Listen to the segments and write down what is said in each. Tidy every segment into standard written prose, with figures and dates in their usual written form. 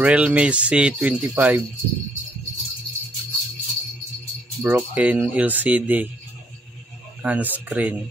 Realme C25 broken LCD on screen.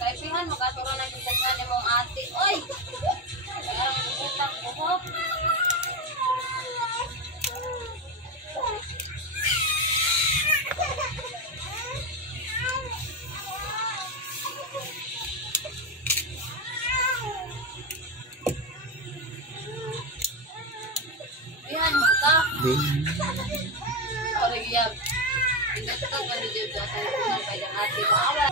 Kaibigan, makaturo na yung pagkain ni mong ate. Oy! Kaya ang utang ko ho. Kaibigan, maka. Sorry, Giyab. Hindi ka ganda dito sa unang kailang ate. Maawa.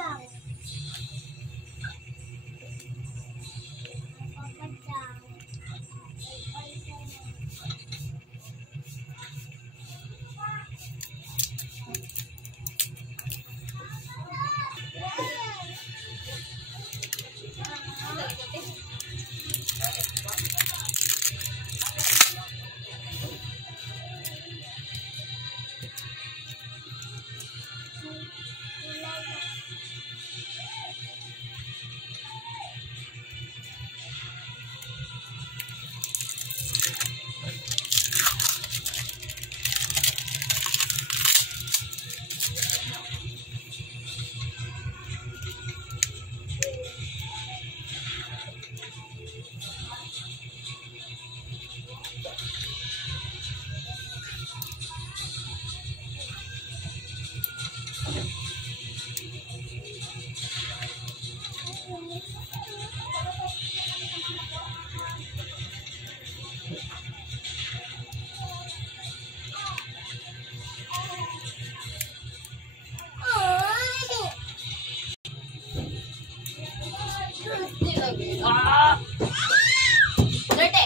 Dirty!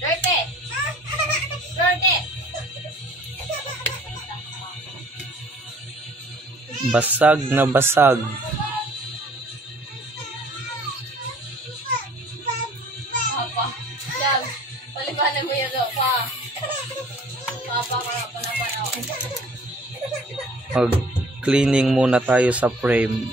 Dirty! Dirty! Basag na basag. Papa, Jam, palibanan mo yun pa. Papa, panapan ako. Mag-cleaning muna tayo sa frame.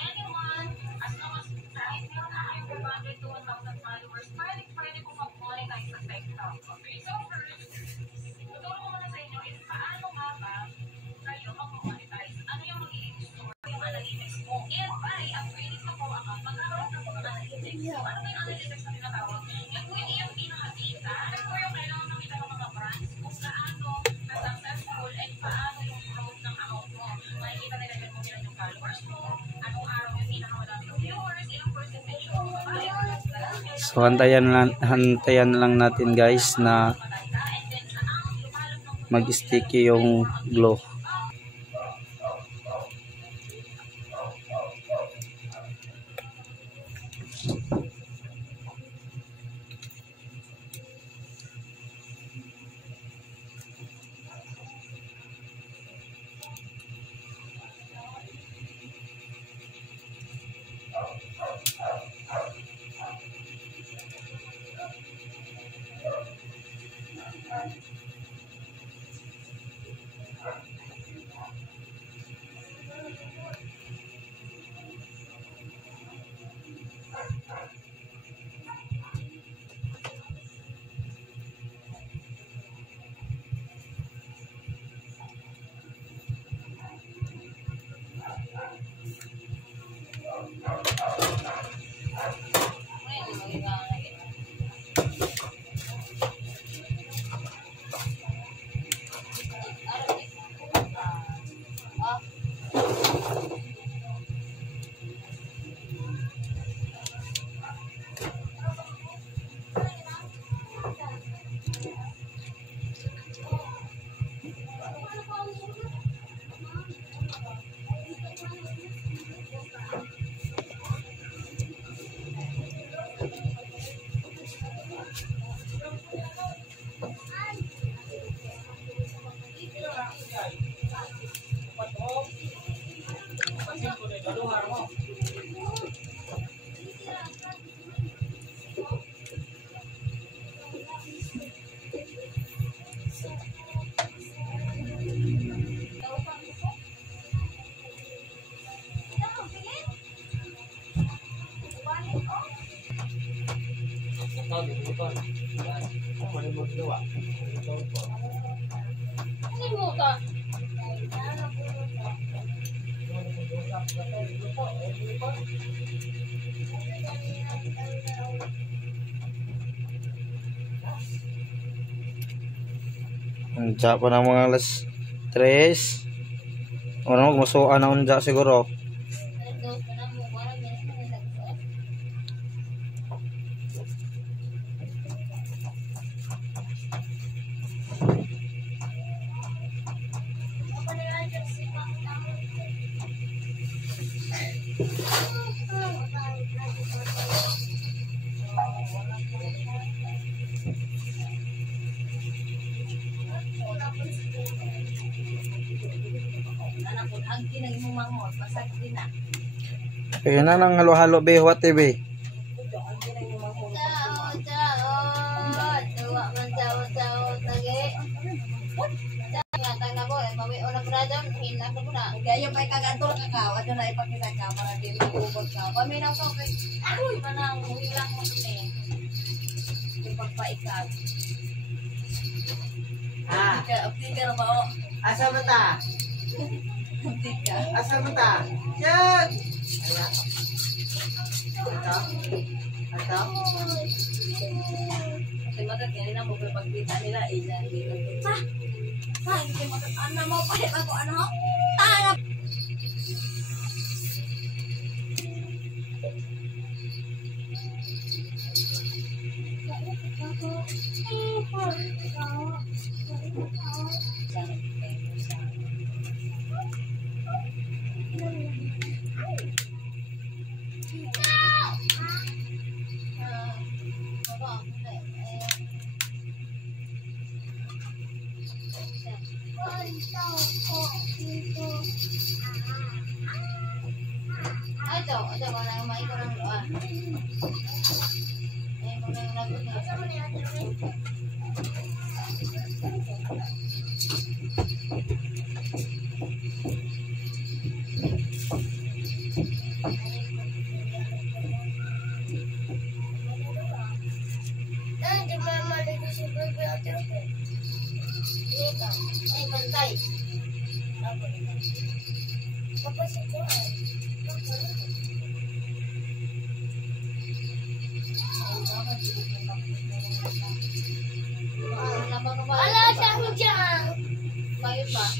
Anyone, as long as kahit 400 to 1,000 followers, pwede po mag-monetize sa TikTok. So hantayan lang natin guys na mag-sticky yung glow. Unja pa ng mga alas 3. Ano mo gumusuan na unja siguro. Kaya na nang halo-halo be, what be? Kaya pa kagadol ka ka, ato na ipakita ka para di magubot ka. Kami na ko kay aroy manang hilang mo ni. Ipagpaikat. Optika ba o? Asa mata? Optika. Asa mata? Yan! Ito? Ito? Kasi magkakini na mo pagkita nila ilan dito. Hindi magkakana mo pa ako ano? Tanga! Ito ko na may ko ng doon. Ko na lagot na. Di mama lagi si baby ate. Ito, ay bantay. Apa sih kau? Ayos ba?